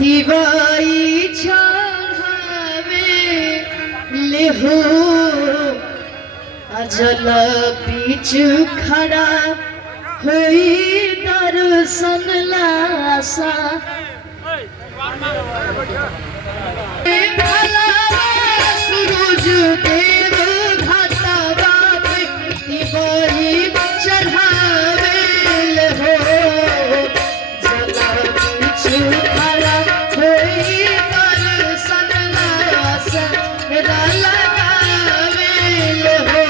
तिवाई छावे ले हो अजल बीच खड़ा हुई दर्शन लासा सूरज देव घाटा तिवाई चढ़ावे ले हो जल बीच खड़ा हुई दर्शन लासा लगावे ले हो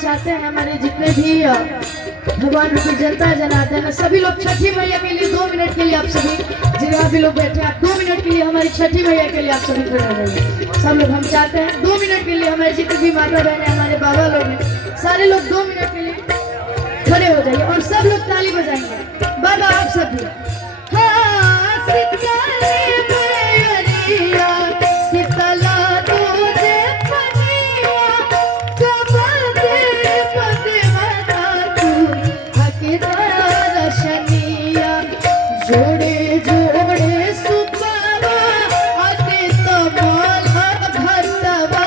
चाहते हैं हमारे जितने भी भगवान की जनता जनाते हैं सभी लोग छठी मैया के लिए 2 मिनट के लिए आप सभी जितना भी लोग बैठे हैं 2 मिनट के लिए हमारी छठी मैया के लिए आप सभी खड़े हो जाइए। सब लोग हम चाहते हैं 2 मिनट के लिए हमारे जितने भी माता बहन है हमारे बाबा लोग हैं सारे लोग 2 मिनट के लिए खड़े हो जाइए और सब लोग ताली बजाएंगे। बाबा आप सब भी जोड़े जोड़े सुपावा आते तो माला भरवा